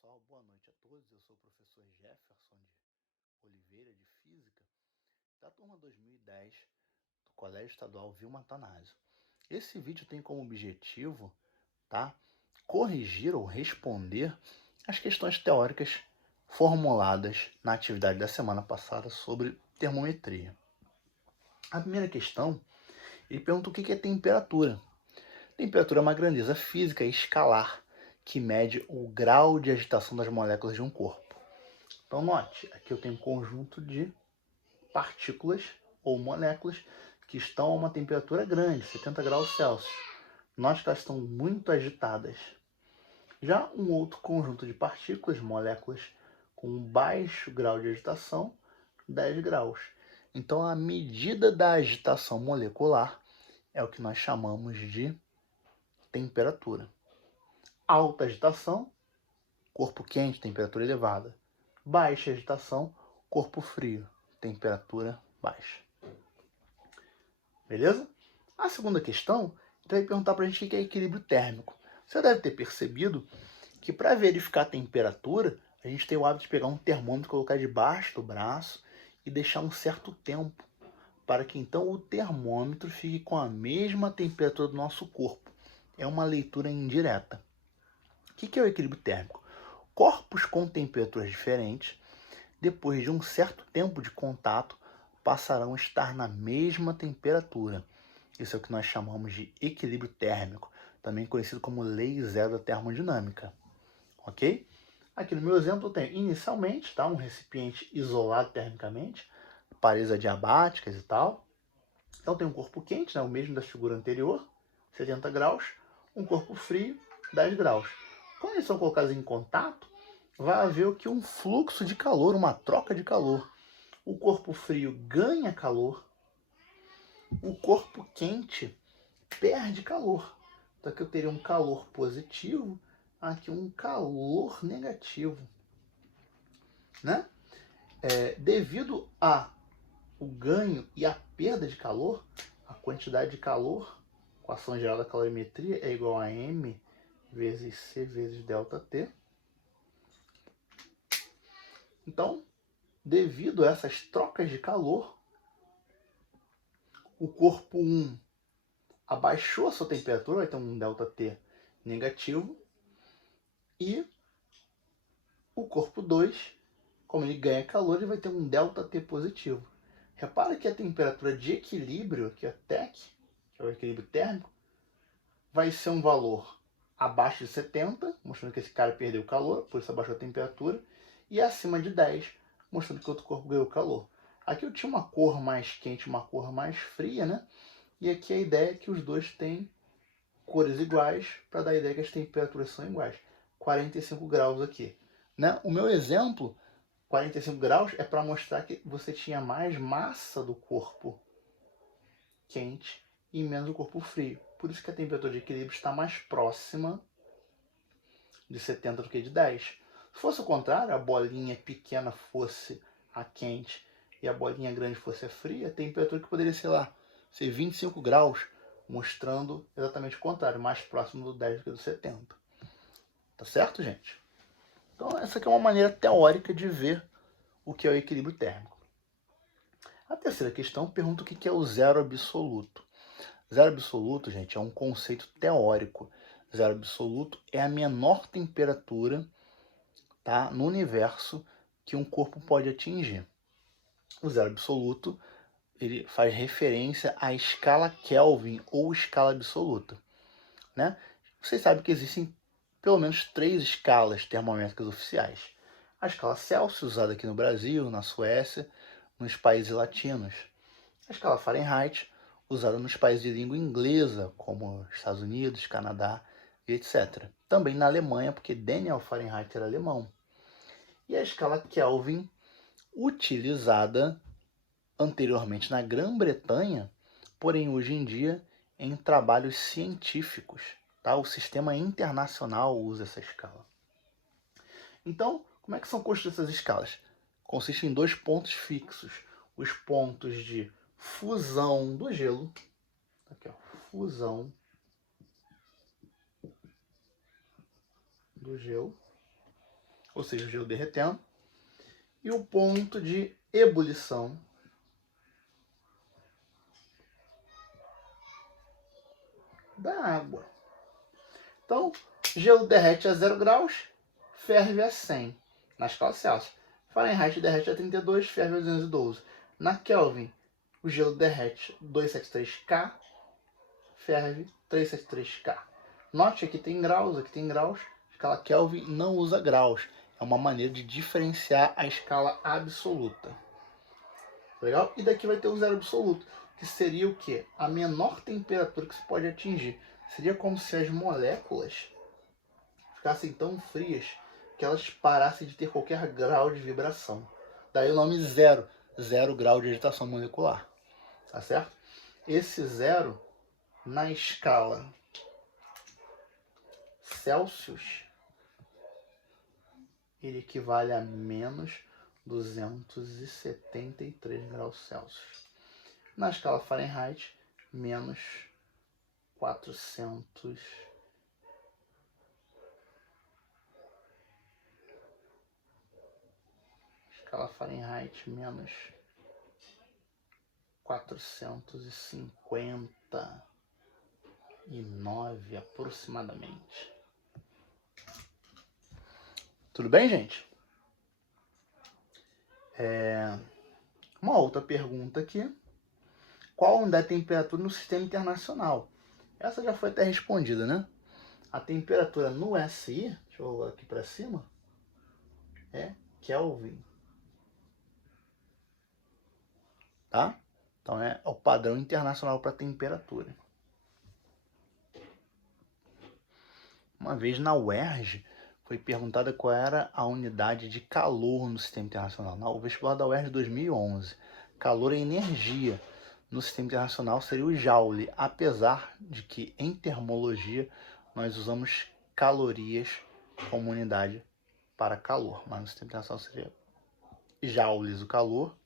pessoal, boa noite a todos. Eu sou o professor Jefferson de Oliveira, de Física, da turma 2010 do Colégio Estadual Vilma Tanásio. Esse vídeo tem como objetivo, corrigir ou responder as questões teóricas formuladas na atividade da semana passada sobre termometria. A primeira questão, ele pergunta o que é temperatura. Temperatura é uma grandeza física escalar que mede o grau de agitação das moléculas de um corpo. Então note, aqui eu tenho um conjunto de partículas ou moléculas que estão a uma temperatura grande, 70 graus Celsius. Note que elas estão muito agitadas. Já um outro conjunto de partículas, moléculas com um baixo grau de agitação, 10 graus. Então a medida da agitação molecular é o que nós chamamos de temperatura. Alta agitação, corpo quente, temperatura elevada. Baixa agitação, corpo frio, temperatura baixa. Beleza? A segunda questão vai perguntar para a gente o que é equilíbrio térmico. Você deve ter percebido que para verificar a temperatura, a gente tem o hábito de pegar um termômetro, colocar debaixo do braço e deixar um certo tempo, para que então o termômetro fique com a mesma temperatura do nosso corpo. É uma leitura indireta. O que é o equilíbrio térmico? Corpos com temperaturas diferentes, depois de um certo tempo de contato, passarão a estar na mesma temperatura. Isso é o que nós chamamos de equilíbrio térmico, também conhecido como lei zero da termodinâmica. Ok? Aqui no meu exemplo eu tenho inicialmente um recipiente isolado termicamente, paredes adiabáticas e tal. Então tem um corpo quente, o mesmo da figura anterior, 70 graus, um corpo frio, 10 graus. Quando eles são colocados em contato, vai haver o que? Um fluxo de calor, uma troca de calor. O corpo frio ganha calor, o corpo quente perde calor. Então aqui eu teria um calor positivo, aqui um calor negativo. Devido ao ganho e a perda de calor, a quantidade de calor, a equação geral da calorimetria é igual a M vezes C vezes ΔT. Então, devido a essas trocas de calor, o corpo 1 abaixou a sua temperatura, vai ter um ΔT negativo, e o corpo 2, como ele ganha calor, ele vai ter um ΔT positivo. Repara que a temperatura de equilíbrio, que é TEC, que é o equilíbrio térmico, vai ser um valor abaixo de 70, mostrando que esse cara perdeu calor, por isso abaixou a temperatura, e acima de 10, mostrando que outro corpo ganhou calor. Aqui eu tinha uma cor mais quente, uma cor mais fria, E aqui a ideia é que os dois têm cores iguais, para dar a ideia que as temperaturas são iguais. 45 graus aqui. O meu exemplo, 45 graus, é para mostrar que você tinha mais massa do corpo quente e menos do corpo frio. Por isso que a temperatura de equilíbrio está mais próxima de 70 do que de 10. Se fosse o contrário, a bolinha pequena fosse a quente e a bolinha grande fosse a fria, a temperatura que poderia ser 25 graus, mostrando exatamente o contrário, mais próximo do 10 do que do 70. Tá certo, gente? Então essa aqui é uma maneira teórica de ver o que é o equilíbrio térmico. A terceira questão pergunta o que é o zero absoluto. Zero absoluto, gente, é um conceito teórico. Zero absoluto é a menor temperatura no universo que um corpo pode atingir. O zero absoluto ele faz referência à escala Kelvin ou escala absoluta. Vocês sabem que existem pelo menos 3 escalas termométricas oficiais. A escala Celsius, usada aqui no Brasil, na Suécia, nos países latinos. A escala Fahrenheit, usada nos países de língua inglesa, como Estados Unidos, Canadá e etc. Também na Alemanha, porque Daniel Fahrenheit era alemão. E a escala Kelvin, utilizada anteriormente na Grã-Bretanha, porém hoje em dia em trabalhos científicos. O sistema internacional usa essa escala. Então, como é que são construídas essas escalas? Consiste em 2 pontos fixos. Os pontos de fusão do gelo. Aqui, fusão do gelo. ou seja, o gelo derretendo, e o ponto de ebulição da água. Então, gelo derrete a 0 graus, ferve a 100 na escala Celsius. Fahrenheit derrete a 32, ferve a 212. Na Kelvin, o gelo derrete 273 K, ferve 373 K. Note que tem graus, aqui tem graus. A escala Kelvin não usa graus. É uma maneira de diferenciar a escala absoluta. Legal? E daqui vai ter o zero absoluto, que seria o quê? A menor temperatura que se pode atingir. Seria como se as moléculas ficassem tão frias que elas parassem de ter qualquer grau de vibração. Daí o nome zero. 0 grau de agitação molecular. Tá certo? Esse zero, na escala Celsius, ele equivale a menos 273 graus Celsius. Na escala Fahrenheit, menos 400. Escala Fahrenheit, menos 459 aproximadamente. Tudo bem, gente? Uma outra pergunta aqui. Qual a unidade de temperatura no sistema internacional? Essa já foi até respondida, né? A temperatura no SI, deixa eu rolar aqui para cima, é Kelvin. Tá? Então é o padrão internacional para temperatura. Uma vez na UERJ foi perguntada qual era a unidade de calor no sistema internacional. No vestibular da UERJ de 2011. Calor é energia. No sistema internacional seria o Joule, apesar de que em termologia nós usamos calorias como unidade para calor. Mas no sistema internacional seria joules o calor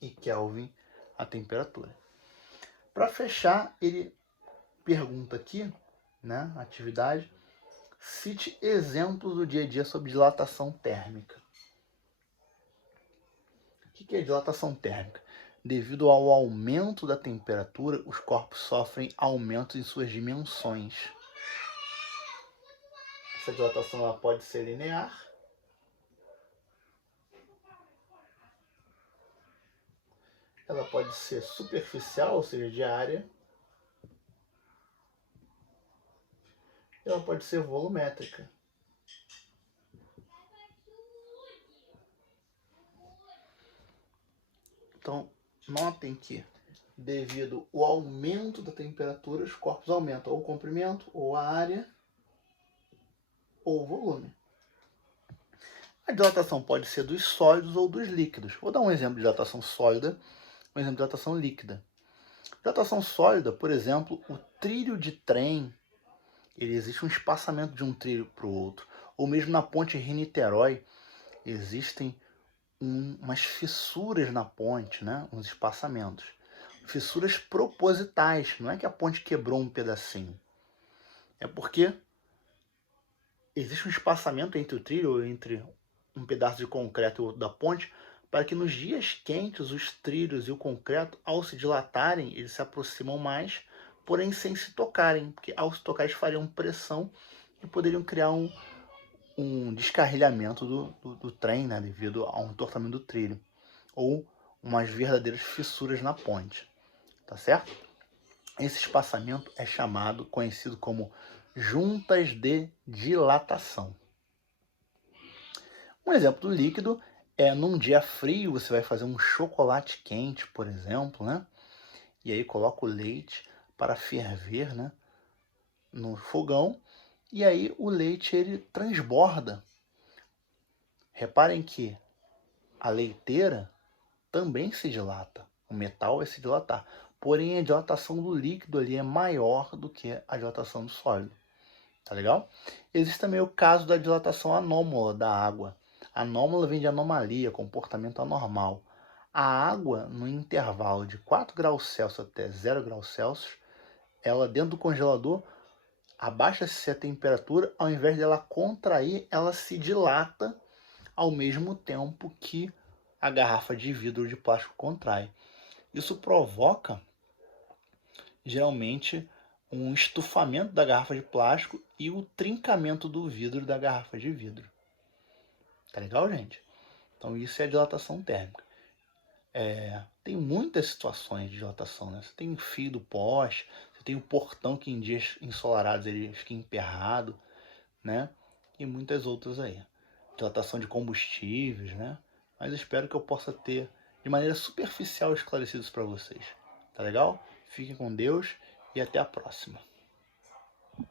e Kelvin a temperatura. Para fechar, ele pergunta aqui, né, atividade, cite exemplos do dia a dia sobre dilatação térmica. O que é dilatação térmica? Devido ao aumento da temperatura, os corpos sofrem aumento em suas dimensões. Essa dilatação ela pode ser linear, ela pode ser superficial, ou seja, de área, e ela pode ser volumétrica. Então, notem que, devido ao aumento da temperatura, os corpos aumentam ou o comprimento, ou a área, ou o volume. A dilatação pode ser dos sólidos ou dos líquidos. Vou dar um exemplo de dilatação sólida, um exemplo de dilatação líquida. Dilatação sólida, por exemplo, o trilho de trem, ele existe um espaçamento de um trilho para o outro. Ou mesmo na ponte Rio-Niterói, existem umas fissuras na ponte, né? Uns espaçamentos. Fissuras propositais, não é que a ponte quebrou um pedacinho. É porque existe um espaçamento entre o trilho, entre um pedaço de concreto e o outro da ponte, para que nos dias quentes os trilhos e o concreto, ao se dilatarem, eles se aproximam mais, porém sem se tocarem, porque ao se tocar eles fariam pressão e poderiam criar um descarrilhamento do trem, né, devido a um entortamento do trilho, ou umas verdadeiras fissuras na ponte, tá certo? Esse espaçamento é conhecido como juntas de dilatação. Um exemplo do líquido é num dia frio, você vai fazer um chocolate quente, por exemplo, né? E aí coloca o leite para ferver, né, no fogão, e aí o leite ele transborda. Reparem que a leiteira também se dilata, o metal vai se dilatar, porém a dilatação do líquido ali é maior do que a dilatação do sólido. Tá legal? Existe também o caso da dilatação anômala da água. Anômala vem de anomalia, comportamento anormal. A água, no intervalo de 4 graus Celsius até 0 graus Celsius, ela dentro do congelador abaixa-se a temperatura, ao invés dela contrair, ela se dilata ao mesmo tempo que a garrafa de vidro de plástico contrai. Isso provoca, geralmente, um estufamento da garrafa de plástico e o trincamento do vidro da garrafa de vidro. Tá legal, gente? Então isso é a dilatação térmica. Tem muitas situações de dilatação, né? Você tem o fio do poste, você tem o portão que em dias ensolarados ele fica emperrado, né? E muitas outras aí. Dilatação de combustíveis, né? Mas eu espero que eu possa ter, de maneira superficial, esclarecido isso para vocês. Tá legal? Fiquem com Deus e até a próxima.